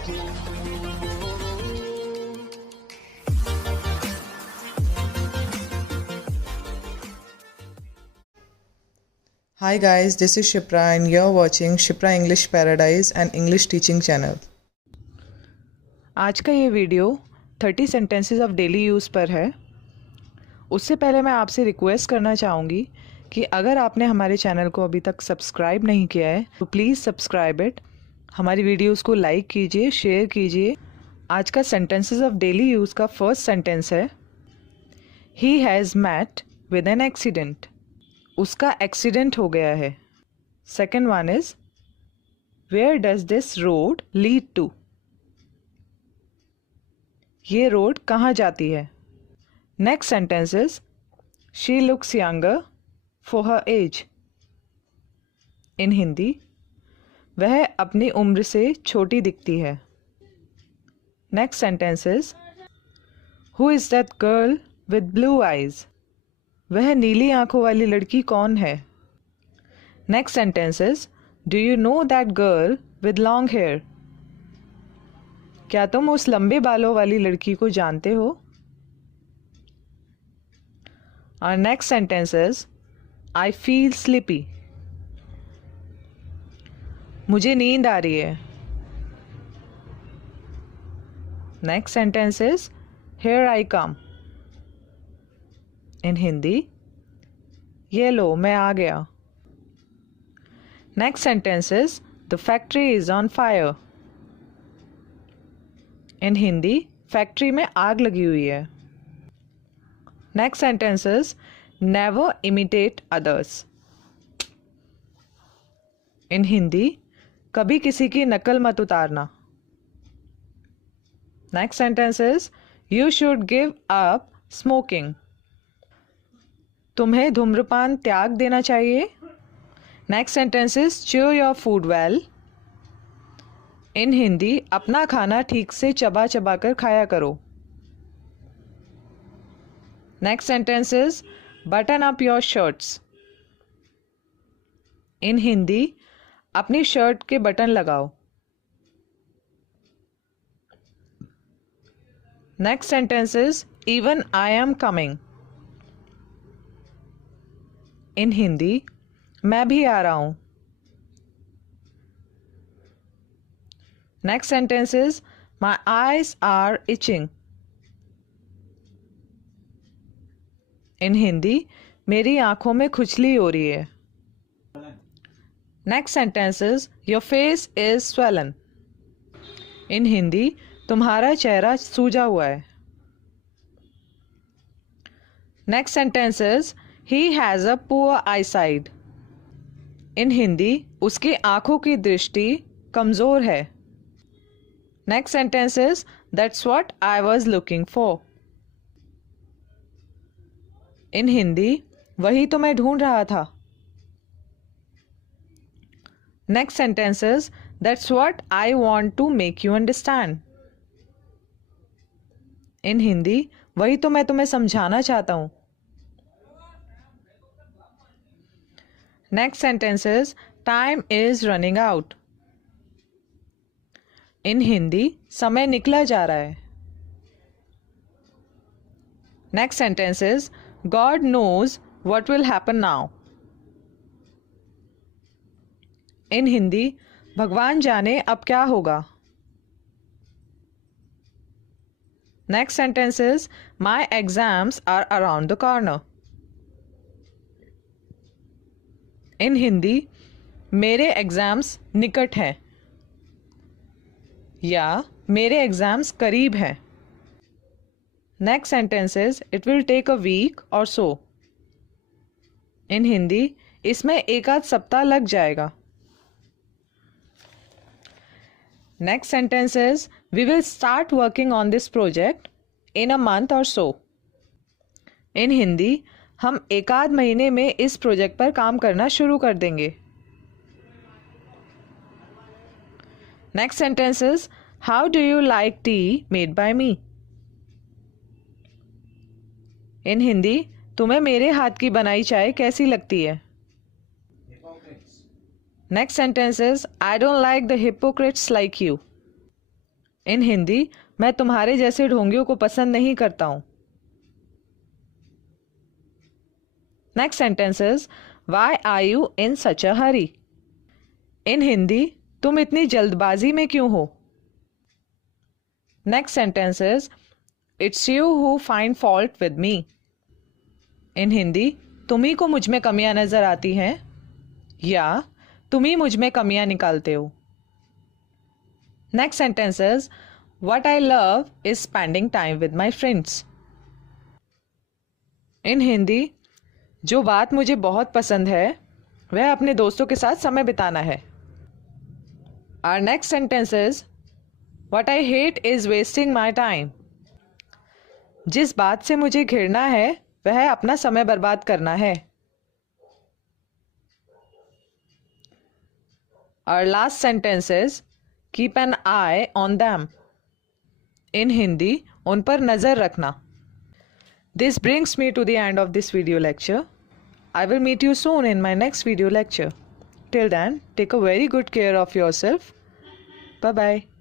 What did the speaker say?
Hi guys, this is Shipra and you're watching Shipra English Paradise and English Teaching Channel. आज का ये video 30 sentences of daily use पर है। उससे पहले मैं आपसे रिक्वेस्ट करना चाहूँगी कि अगर आपने हमारे चैनल को अभी तक सब्सक्राइब नहीं किया है तो प्लीज़ सब्सक्राइब इट। हमारी वीडियोस को लाइक कीजिए, शेयर कीजिए। आज का सेंटेंसेस ऑफ डेली यूज़ का फर्स्ट सेंटेंस है, he has met with an accident. उसका एक्सीडेंट हो गया है। Second one is, where does this road lead to. ये रोड कहाँ जाती है। Next sentence is, she looks younger for her age. In Hindi, वह अपनी उम्र से छोटी दिखती है। Next sentence is, who is that girl with blue eyes. वह नीली आंखों वाली लड़की कौन है। Next sentence is, do you know that girl with long hair. क्या तुम उस लंबे बालों वाली लड़की को जानते हो। और next sentence is, I feel sleepy. मुझे नींद आ रही है। Next sentence is, here I come. In Hindi, ये लो मैं आ गया। Next sentence is, the factory is on fire. In Hindi, factory में आग लगी हुई है। Next sentence is, never imitate others. In Hindi, कभी किसी की नकल मत उतारना। Next sentence is, you should give up smoking. तुम्हें धूम्रपान त्याग देना चाहिए। Next sentence is, chew your food well. In Hindi, अपना खाना ठीक से चबा चबा कर खाया करो। Next sentence is, button up your shirts. In Hindi, अपनी शर्ट के बटन लगाओ। Next sentence is, even I am coming. In Hindi, मैं भी आ रहा हूं। Next sentence is, my eyes are itching. In Hindi, मेरी आंखों में खुजली हो रही है। Next sentence is, your face is swollen. इन हिंदी, तुम्हारा चेहरा सूजा हुआ है। Next sentence is, he has a poor eyesight. In Hindi, उसकी आंखों की दृष्टि कमजोर है। Next sentence is, that's what I was looking for. In Hindi, वही तो मैं ढूंढ रहा था। Next sentence is, that's what I want to make you understand. In Hindi, वही तो मैं तुम्हें समझाना चाहता हूं। Next sentence is, time is running out. In Hindi, समय निकला जा रहा है। Next sentence is, God knows what will happen now. In Hindi, भगवान जाने अब क्या होगा। Next sentence is, my exams are around the corner. In Hindi, मेरे एग्ज़ाम्स निकट हैं या मेरे एग्ज़ाम्स करीब हैं। Next sentence is, it will take a week or so. इन हिंदी, इसमें एक आध सप्ताह लग जाएगा। Next sentence is, we will start working on this project in a month or so. इन हिंदी, हम एक आध महीने में इस प्रोजेक्ट पर काम करना शुरू कर देंगे। Next sentence is, how do you like tea made by me. In Hindi, तुम्हें मेरे हाथ की बनाई चाय कैसी लगती है। Next sentence is, I don't like the hypocrites like you. In Hindi, मैं तुम्हारे जैसे ढोंगियों को पसंद नहीं करता हूं। Next sentence is why are you in such a hurry. In Hindi, तुम इतनी जल्दबाजी में क्यों हो। Next sentence is it's you who find fault with me. In Hindi, तुम ही को मुझ में कमियां नजर आती हैं या तुम ही मुझ में कमियां निकालते हो। Next sentence is what I love is spending time with my friends. In Hindi, जो बात मुझे बहुत पसंद है वह अपने दोस्तों के साथ समय बिताना है। Our next sentence is what I hate is wasting my time. जिस बात से मुझे घिरना है वह अपना समय बर्बाद करना है। Our last sentence is keep an eye on them. In Hindi, उन पर नजर रखना। This brings me to the end of this video lecture. I will meet you soon in my next video lecture. Till then, take a very good care of yourself. Bye bye.